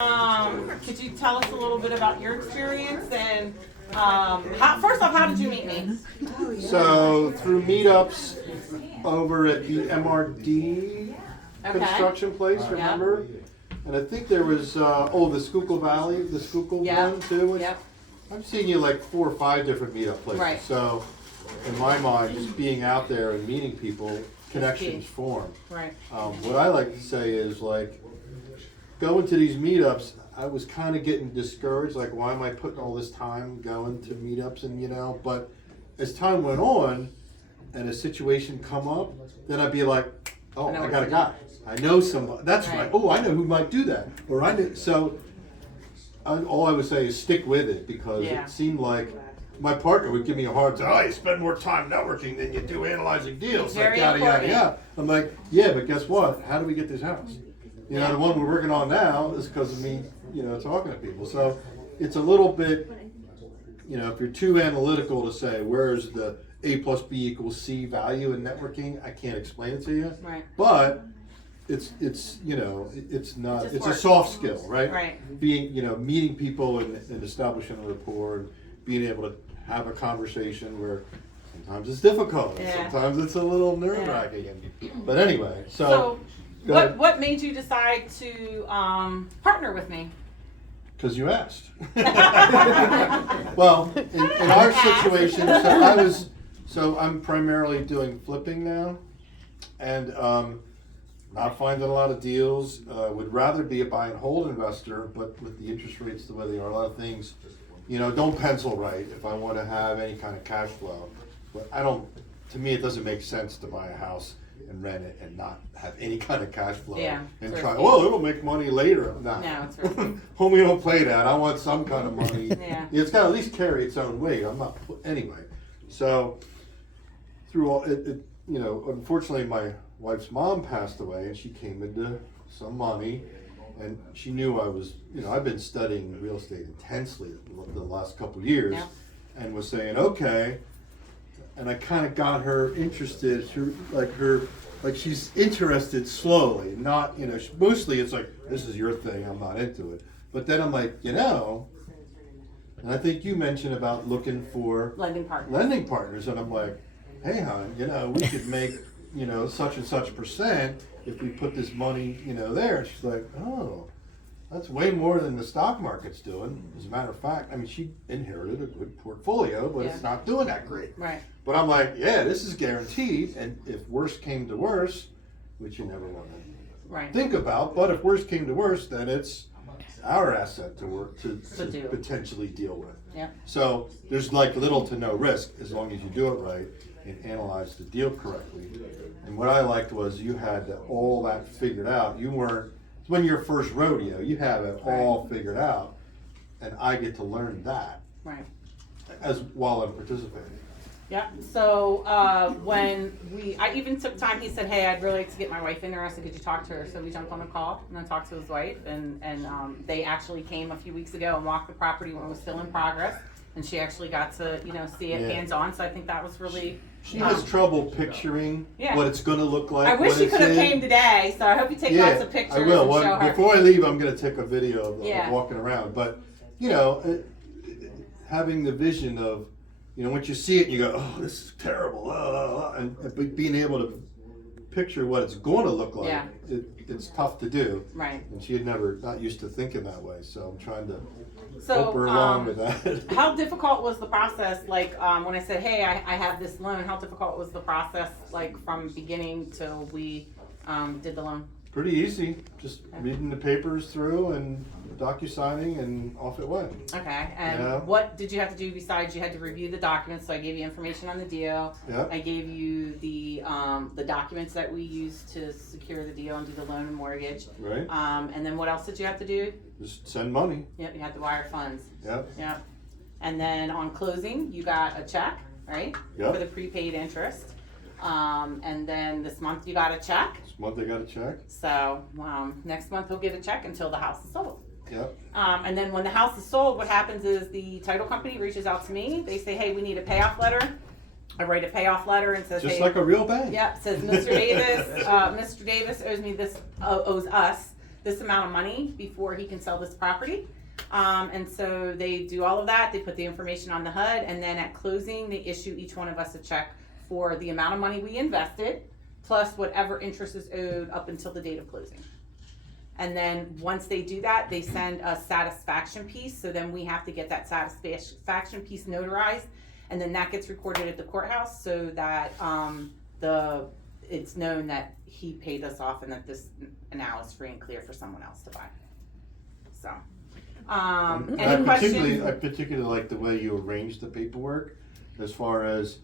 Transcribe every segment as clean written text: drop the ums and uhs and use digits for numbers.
Could you tell us a little bit about your experience and first off, how did you meet me? So through meetups over at the MRD construction place, remember? And I think there was the Schuylkill Valley, the Schuylkill one too. Which I've seen you like 4 or 5 different meetup places. Right. So in my mind, just being out there and meeting people, connections form. Right. What I like to say is like going to these meetups. I was kind of getting discouraged, like why am I putting all this time going to meetups and but as time went on and a situation come up, then I'd be like, oh, I got a guy. I know somebody. That's right. Oh, I know who might do that. Or I know. So all I would say is stick with it because it seemed like my partner would give me a hard time. Oh, you spend more time networking than you do analyzing deals. Very like, important. yada. I'm like, yeah, but guess what? How do we get this house? You know, the one we're working on now is because of me, talking to people. So it's a little bit, if you're too analytical to say, where's the A plus B equals C value in networking, I can't explain it to you. Right. But it's not, it's a soft skill, right? Right. Being, meeting people and establishing a rapport and being able to have a conversation where sometimes it's difficult, and sometimes it's a little nerve-wracking. But anyway, so what made you decide to partner with me? Because you asked. Well, in our situation, so I'm primarily doing flipping now, and not finding a lot of deals. Would rather be a buy and hold investor, but with the interest rates the way they are, a lot of things, don't pencil right if I want to have any kind of cash flow. But to me, it doesn't make sense to buy a house and rent it and not have any kind of cash flow and try, it'll make money later. No, it's risky. Homie, don't play that. I want some kind of money. It's got to at least carry its own weight. I'm not, anyway. So through all it, unfortunately my wife's mom passed away and she came into some money and she knew I was, I've been studying real estate intensely the last couple of years and was saying, okay. And I kind of got her interested through like she's interested slowly, not, mostly it's like, this is your thing, I'm not into it. But then I'm like, and I think you mentioned about looking for lending partners. And I'm like, hey, hon, we could make, such and such percent if we put this money, there. She's like, oh, that's way more than the stock market's doing. As a matter of fact, she inherited a good portfolio, but it's not doing that great. Right. But I'm like, yeah, this is guaranteed. And if worst came to worst, which you never want to think about, but if worst came to worst, then it's our asset to work to potentially deal with. Yeah. So there's like little to no risk as long as you do it right and analyze the deal correctly. And what I liked was you had all that figured out. You weren't, when your first rodeo, you have it all figured out, and I get to learn that as while I'm participating. Yeah. So I even took time. He said, "Hey, I'd really like to get my wife interested. Could you talk to her?" So we jumped on a call and I talked to his wife, and they actually came a few weeks ago and walked the property when it was still in progress, and she actually got to see it hands on. So I think that was really. She has trouble picturing what it's going to look like. I wish you could have came today, so I hope you take lots of pictures. I will. And show her. Before I leave, I'm going to take a video of walking around. But having the vision of, once you see it, you go, oh, this is terrible, and being able to picture what it's going to look like, it's tough to do. Right. And she had not used to thinking that way, so I'm trying to help her along with that. How difficult was the process? Like when I said, hey, I have this loan, how difficult was the process, like from beginning till we did the loan? Pretty easy. Just reading the papers through and docu-signing, and off it went. Okay. And what did you have to do besides you had to review the documents? So I gave you information on the deal. Yep. I gave you the documents that we used to secure the deal and do the loan and mortgage. Right. And then what else did you have to do? Just send money. Yep. You had to wire funds. Yep. Yep. And then on closing, you got a check, right? Yep. For the prepaid interest. And then this month you got a check. This month I got a check. So next month he'll get a check until the house is sold. Yep. And then when the house is sold, what happens is the title company reaches out to me. They say, hey, we need a payoff letter. I write a payoff letter and says, just hey, like a real bank. Yep. Says Mr. Davis, Mr. Davis owes us this amount of money before he can sell this property. And so they do all of that. They put the information on the HUD, and then at closing, they issue each one of us a check for the amount of money we invested, plus whatever interest is owed up until the date of closing. And then once they do that, they send a satisfaction piece. So then we have to get that satisfaction piece notarized, and then that gets recorded at the courthouse so that it's known that he paid us off and that this now is free and clear for someone else to buy. So, any questions? I particularly like the way you arrange the paperwork, as far as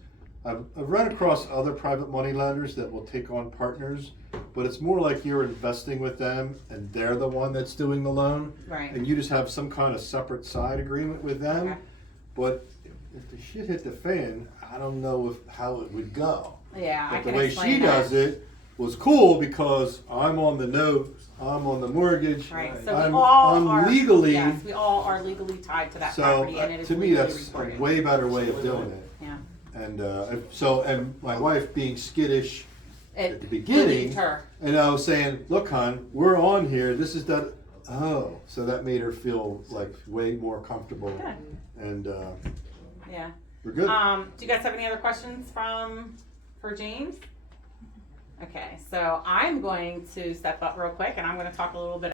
I've run across other private money lenders that will take on partners, but it's more like you're investing with them and they're the one that's doing the loan. Right. And you just have some kind of separate side agreement with them. Okay. But if the shit hit the fan, I don't know how it would go. Yeah, But I the can way explain she that. does it was cool because I'm on the note, I'm on the mortgage. Right, so I'm we all I'm are legally. yes, we all are legally tied to that So property, and it is to me, legally that's recorded. a way better way of doing it. Yeah, And and my wife being skittish at the relieved beginning, her. and I was saying, "Look, hon, we're on here. This is that." Oh, so that made her feel like way more comfortable. Good. And Yeah. we're good. Do you guys have any other questions for James? Okay, so I'm going to step up real quick, and I'm going to talk a little bit